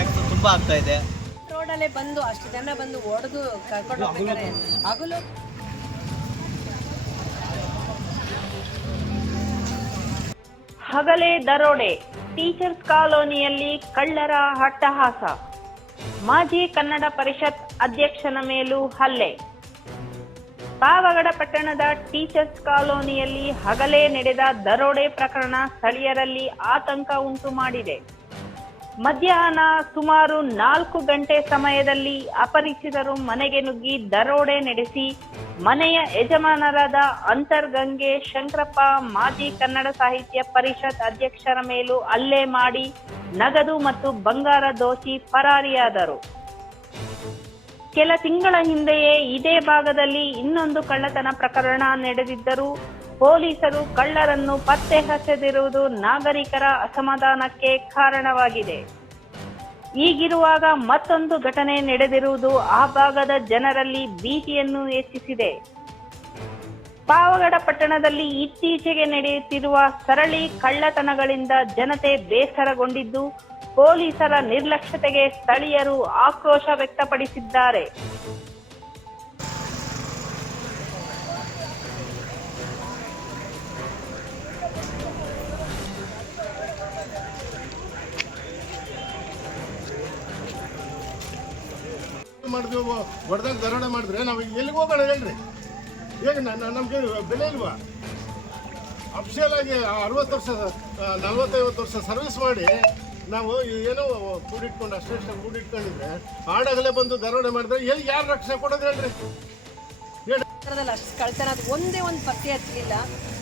Accident ತುಂಬಾ ಆಗ್ತಾ ಇದೆ. ರೋಡಲ್ಲೇ ಬಂದು ಅಷ್ಟು ಜನ ಬಂದು ಹೊಡೆದು ಕರ್ಕೊಂಡು ಹಗಲು ಹಗಲೇ ದರೋಡೆ ಟೀಚರ್ಸ್ ಕಾಲೋನಿಯಲ್ಲಿ ಕಳ್ಳರ ಅಟ್ಟಹಾಸ. ಮಾಜಿ ಕನ್ನಡ ಪರಿಷತ್ ಅಧ್ಯಕ್ಷನ ಮೇಲೂ ಹಲ್ಲೆ. ಪಾವಗಡ ಪಟ್ಟಣದ ಟೀಚರ್ಸ್ ಕಾಲೋನಿಯಲ್ಲಿ ಹಗಲೇ ನಡೆದ ದರೋಡೆ ಪ್ರಕರಣ ಸ್ಥಳೀಯರಲ್ಲಿ ಆತಂಕ ಉಂಟು ಮಾಡಿದೆ. ಮಧ್ಯಾಹ್ನ ಸುಮಾರು ನಾಲ್ಕು ಗಂಟೆ ಸಮಯದಲ್ಲಿ ಅಪರಿಚಿತರು ಮನೆಗೆ ನುಗ್ಗಿ ದರೋಡೆ ನಡೆಸಿ ಮನೆಯ ಯಜಮಾನರಾದ ಅಂತರ್ಗಂಗೆ ಶಂಕರಪ್ಪ, ಮಾಜಿ ಕನ್ನಡ ಸಾಹಿತ್ಯ ಪರಿಷತ್ ಅಧ್ಯಕ್ಷರ ಮೇಲೂ ಹಲ್ಲೆ ಮಾಡಿ ನಗದು ಮತ್ತು ಬಂಗಾರ ದೋಚಿ ಪರಾರಿಯಾದರು. ಕೆಲ ತಿಂಗಳ ಹಿಂದೆಯೇ ಇದೇ ಭಾಗದಲ್ಲಿ ಇನ್ನೊಂದು ಕಳ್ಳತನ ಪ್ರಕರಣ ನಡೆದಿದ್ದರೂ ಪೊಲೀಸರು ಕಳ್ಳರನ್ನು ಪತ್ತೆ ಹಚ್ಚದಿರುವುದು ನಾಗರಿಕರ ಅಸಮಾಧಾನಕ್ಕೆ ಕಾರಣವಾಗಿದೆ. ಈಗಿರುವಾಗ ಮತ್ತೊಂದು ಘಟನೆ ನಡೆದಿರುವುದು ಆ ಭಾಗದ ಜನರಲ್ಲಿ ಭೀತಿಯನ್ನು ಹೆಚ್ಚಿಸಿದೆ. ಪಾವಗಡ ಪಟ್ಟಣದಲ್ಲಿ ಇತ್ತೀಚೆಗೆ ನಡೆಯುತ್ತಿರುವ ಸರಳಿ ಕಳ್ಳತನಗಳಿಂದ ಜನತೆ ಬೇಸರಗೊಂಡಿದ್ದು, ಪೊಲೀಸರ ನಿರ್ಲಕ್ಷ್ಯತೆಗೆ ಸ್ಥಳೀಯರು ಆಕ್ರೋಶ ವ್ಯಕ್ತಪಡಿಸಿದ್ದಾರೆ. ಮಾಡಿದ್ವಿ ಹೊಡೆದಾಗ ದರೋಡೆ ಮಾಡಿದ್ರೆ ನಾವು ಎಲ್ಲಿಗೆ ಹೋಗೋಣ ಹೇಳ್ರಿ? ಈಗ ನಮಗೆ ಬೆಲೆ ಇಲ್ವಾ? ಅಫಿಷಿಯಲ್ ಆಗಿ ಅರವತ್ತು ವರ್ಷ ನಲ್ವತ್ತೈವತ್ತು ವರ್ಷ ಸರ್ವಿಸ್ ಮಾಡಿ ನಾವು ಏನೋ ಕೂಡಿಟ್ಕೊಂಡು ಅಷ್ಟೇ ಕೂಡಿಟ್ಕೊಂಡಿದ್ರೆ ಆಡಗಲೇ ಬಂದು ದರೋಡೆ ಮಾಡಿದ್ರೆ ಎಲ್ಲಿ ಯಾರು ರಕ್ಷಣೆ ಕೊಡೋದು ಹೇಳ್ರಿ? ಅಷ್ಟು ಅದು ಒಂದೇ ಒಂದು ಪತ್ತೆ ಹಚ್ಚಲಿಲ್ಲ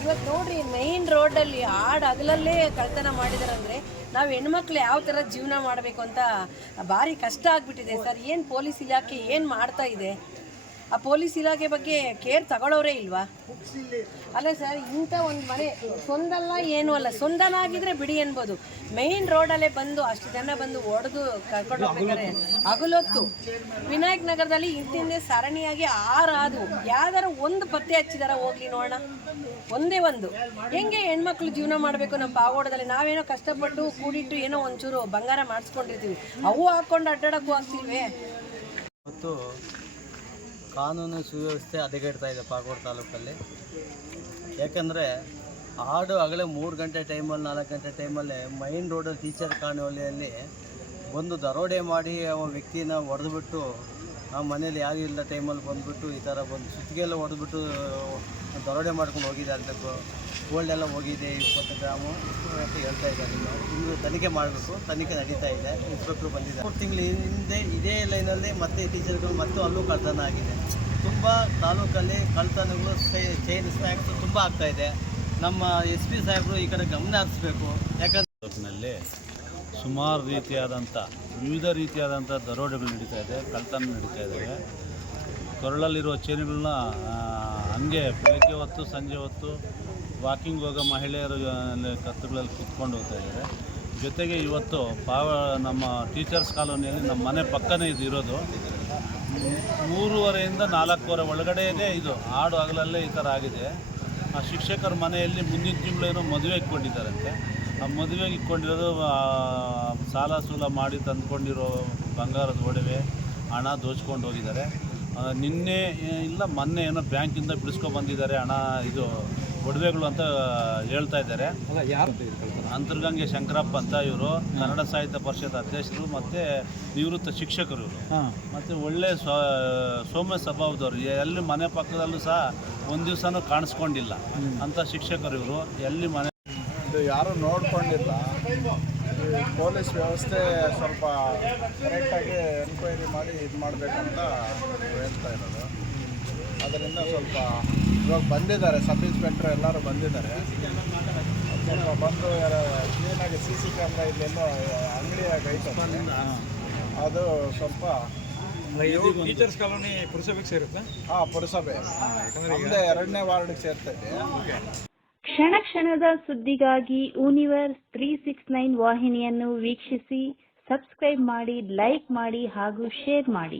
ಇವತ್ತು ನೋಡ್ರಿ ಮೈನ್ ರೋಡಲ್ಲಿ ಹಾಡ್ ಹಗಲಲ್ಲೇ ಕಳ್ತನ ಮಾಡಿದಾರಂದ್ರೆ ನಾವು ಹೆಣ್ಮಕ್ಳು ಯಾವ ತರ ಜೀವನ ಮಾಡಬೇಕು ಅಂತ ಭಾರಿ ಕಷ್ಟ ಆಗ್ಬಿಟ್ಟಿದೆ. ಸರ್, ಏನು ಪೊಲೀಸ್ ಇಲಾಖೆ ಏನು ಮಾಡ್ತಾ ಇದೆ? ಆ ಪೊಲೀಸ್ ಇಲಾಖೆ ಬಗ್ಗೆ ಕೇರ್ ತಗೊಳ್ಳೋರೇ ಇಲ್ವಾ? ಅಲ್ಲ ಸರ್ ಇಂಥ ಒಂದು ಮನೆ ಸೊಂದಲ್ಲ ಏನೂ ಅಲ್ಲ ಸೊಂದನಾಗಿದ್ರೆ ಬಿಡಿ ಅನ್ಬೋದು ಮೈನ್ ರೋಡಲ್ಲೇ ಬಂದು ಅಷ್ಟು ಜನ ಬಂದು ಒಡೆದು ಕರ್ಕೊಂಡು ಹೋಗ್ಬೇಕಾರೆ ಹಗಲೊತ್ತು. ವಿನಾಯಕ್ ನಗರದಲ್ಲಿ ಇಂತಿಂದೆ ಸರಣಿಯಾಗಿ ಆರಾದವು ಯಾವ್ದಾರ ಒಂದು ಪತ್ತೆ ಹಚ್ಚಿದಾರ ಹೋಗ್ಲಿ ನೋಡೋಣ. ಒಂದೇ ಒಂದು. ಹೆಂಗೆ ಹೆಣ್ಮಕ್ಳು ಜೀವನ ಮಾಡಬೇಕು ನಮ್ಮ ಪಾಗೋಡದಲ್ಲಿ ನಾವೇನೋ ಕಷ್ಟಪಟ್ಟು ಕೂಡಿಟ್ಟು ಏನೋ ಒಂಚೂರು ಬಂಗಾರ ಮಾಡಿಸ್ಕೊಂಡಿರ್ತೀವಿ. ಅವು ಹಾಕೊಂಡು ಅಡ್ಡಾಡಕ್ಕೂ ಆಗ್ತಿಲ್ವೇ? ಮತ್ತು ಕಾನೂನು ಸುವ್ಯವಸ್ಥೆ ಹದಗೆಡ್ತಾ ಇದೆ ಪಾಗೋಡ್ ತಾಲೂಕಲ್ಲಿ. ಯಾಕಂದರೆ ಹಾಡು ಆಗಲೇ ಮೂರು ಗಂಟೆ ಟೈಮಲ್ಲಿ, ನಾಲ್ಕು ಗಂಟೆ ಟೈಮಲ್ಲಿ ಮೈನ್ ರೋಡಲ್ಲಿ ಟೀಚರ್ ಕಾಣವಳಿಯಲ್ಲಿ ಒಂದು ದರೋಡೆ ಮಾಡಿ ಅವ ವ್ಯಕ್ತಿನ ಹೊಡೆದ್ಬಿಟ್ಟು ಆ ಮನೇಲಿ ಯಾರು ಇಲ್ಲ ಟೈಮಲ್ಲಿ ಬಂದುಬಿಟ್ಟು ಈ ಥರ ಬಂದು ಸುತ್ತಿಗೆಲ್ಲ ಹೊಡೆದ್ಬಿಟ್ಟು ದರೋಡೆ ಮಾಡ್ಕೊಂಡು ಹೋಗಿದೆ ಅಂತ ಗೋಲ್ಡ್ ಎಲ್ಲ ಹೋಗಿದೆ ಇಪ್ಪತ್ತು ಗ್ರಾಮು ಅಂತ ಹೇಳ್ತಾ ಇದ್ದಾರೆ ಇನ್ನು. ತನಿಖೆ ಮಾಡಬೇಕು. ತನಿಖೆ ನಡೀತಾ ಇದೆ. ಇನ್ಸ್ಪೆಕ್ಟ್ರು ಬಂದಿದ್ದಾರೆ. ಮೂರು ತಿಂಗಳು ಹಿಂದೆ ಇದೇ ಲೈನಲ್ಲಿ ಮತ್ತೆ ಟೀಚರ್ಗಳು ಮತ್ತು ಅಲ್ಲೂ ಕಳ್ತನ ಆಗಿದೆ. ತುಂಬ ತಾಲೂಕಲ್ಲಿ ಕಳ್ತನಗಳು ಚೈನ್ ಸ್ನ್ಯಾಕ್ಸ್ ತುಂಬ ಆಗ್ತಾಯಿದೆ ನಮ್ಮ ಎಸ್ ಪಿ ಸಾಹೇಬರು ಈ ಕಡೆ ಗಮನ ಹರಿಸ್ಬೇಕು. ಯಾಕಂದ್ರೆ ಸುಮಾರು ರೀತಿಯಾದಂಥ ವಿವಿಧ ರೀತಿಯಾದಂಥ ದರೋಡೆಗಳು ನಡೀತಾ ಇದೆ ಕಳ್ತನ ನಡೀತಾ ಇದ್ದಾವೆ ಕೊರಳಲ್ಲಿರುವ ಚೇನುಗಳನ್ನ ಹಂಗೆ ಬೆಳಗ್ಗೆ ಹೊತ್ತು, ಸಂಜೆ ಹೊತ್ತು ವಾಕಿಂಗ್ ಹೋಗೋ ಮಹಿಳೆಯರು ಕತ್ತುಗಳಲ್ಲಿ ಕುತ್ಕೊಂಡು ಹೋಗ್ತಾ ಇದ್ದಾರೆ. ಜೊತೆಗೆ ಇವತ್ತು ಪಾವ, ನಮ್ಮ ಟೀಚರ್ಸ್ ಕಾಲೋನಿಯಲ್ಲಿ ನಮ್ಮ ಮನೆ ಪಕ್ಕನೇ ಇದು ಇರೋದು. ಮೂರುವರೆಯಿಂದ ನಾಲ್ಕೂವರೆ ಒಳಗಡೆಯೇ ಇದು, ಹಾಡು ಹಗಲಲ್ಲೇ ಈ ಥರ ಆಗಿದೆ. ಆ ಶಿಕ್ಷಕರ ಮನೆಯಲ್ಲಿ ಮುಂದಿನ ತಿಂಗಳೇನೋ ಮದುವೆ ಇಟ್ಕೊಂಡಿದ್ದಾರಂತೆ. ಆ ಮದುವೆಗೆ ಇಟ್ಕೊಂಡಿರೋದು ಸಾಲ ಸೂಲ ಮಾಡಿ ತಂದ್ಕೊಂಡಿರೋ ಬಂಗಾರದ ಒಡವೆ ಹಣ ದೋಚ್ಕೊಂಡು ಹೋಗಿದ್ದಾರೆ. ನಿನ್ನೆ ಇಲ್ಲ ಮೊನ್ನೆ ಏನೋ ಬ್ಯಾಂಕಿಂದ ಬಿಡಿಸ್ಕೊ ಬಂದಿದ್ದಾರೆ ಹಣ ಇದು ಒಡವೆಗಳು ಅಂತ ಹೇಳ್ತಾ ಇದ್ದಾರೆ. ಅಂತರ್ಗಂಗೆ ಶಂಕರಪ್ಪ ಅಂತ ಇವರು ಕನ್ನಡ ಸಾಹಿತ್ಯ ಪರಿಷತ್ ಅಧ್ಯಕ್ಷರು ಮತ್ತು ನಿವೃತ್ತ ಶಿಕ್ಷಕರು ಇವರು. ಮತ್ತು ಒಳ್ಳೆ ಸ್ವ ಸೌಮ್ಯ ಸ್ವಭಾವದವರು. ಎಲ್ಲಿ ಮನೆ ಪಕ್ಕದಲ್ಲೂ ಸಹ ಒಂದು ದಿವಸನೂ ಕಾಣಿಸ್ಕೊಂಡಿಲ್ಲ ಅಂಥ ಶಿಕ್ಷಕರು ಇವರು. ಎಲ್ಲಿ ಮನೆ ಯಾರು ಯಾರೂ ನೋಡ್ಕೊಂಡಿಲ್ಲ. ಪೊಲೀಸ್ ವ್ಯವಸ್ಥೆ ಸ್ವಲ್ಪ ಕರೆಕ್ಟಾಗಿ ಎನ್ಕ್ವೈರಿ ಮಾಡಿ ಇದು ಮಾಡಬೇಕಂತ ಹೇಳ್ತಾ ಇರೋದು. ಅದರಿಂದ ಸ್ವಲ್ಪ ಇವಾಗ ಬಂದಿದ್ದಾರೆ ಸಬ್ ಇನ್ಸ್ಪೆಕ್ಟ್ರ್ ಎಲ್ಲರೂ ಬಂದಿದ್ದಾರೆ. ಸ್ವಲ್ಪ ಬಂದು ಕ್ಲೀನಾಗಿ ಸಿ ಸಿ ಕ್ಯಾಮ್ರಾ ಇಲ್ಲೆಲ್ಲೋ ಅಂಗಡಿಯಾಗ ಐತೆ ಅದು ಸ್ವಲ್ಪ ಟೀಚರ್ಸ್ ಕಾಲೋನಿ ಪುರಸಭೆಗೆ ಸೇರುತ್ತೆ? ಹಾಂ ಪುರಸಭೆ. ಎರಡನೇ ವಾರ್ಡಿಗೆ ಸೇರ್ತೈತೆ. ಕ್ಷಣ ಕ್ಷಣದ ಸುದ್ದಿಗಾಗಿ ಯೂನಿವರ್ಸ್ ತ್ರೀ ಸಿಕ್ಸ್ ನೈನ್ ವಾಹಿನಿಯನ್ನು ವೀಕ್ಷಿಸಿ ಸಬ್ಸ್ಕ್ರೈಬ್ ಮಾಡಿ ಲೈಕ್ ಮಾಡಿ ಹಾಗೂ ಶೇರ್ ಮಾಡಿ.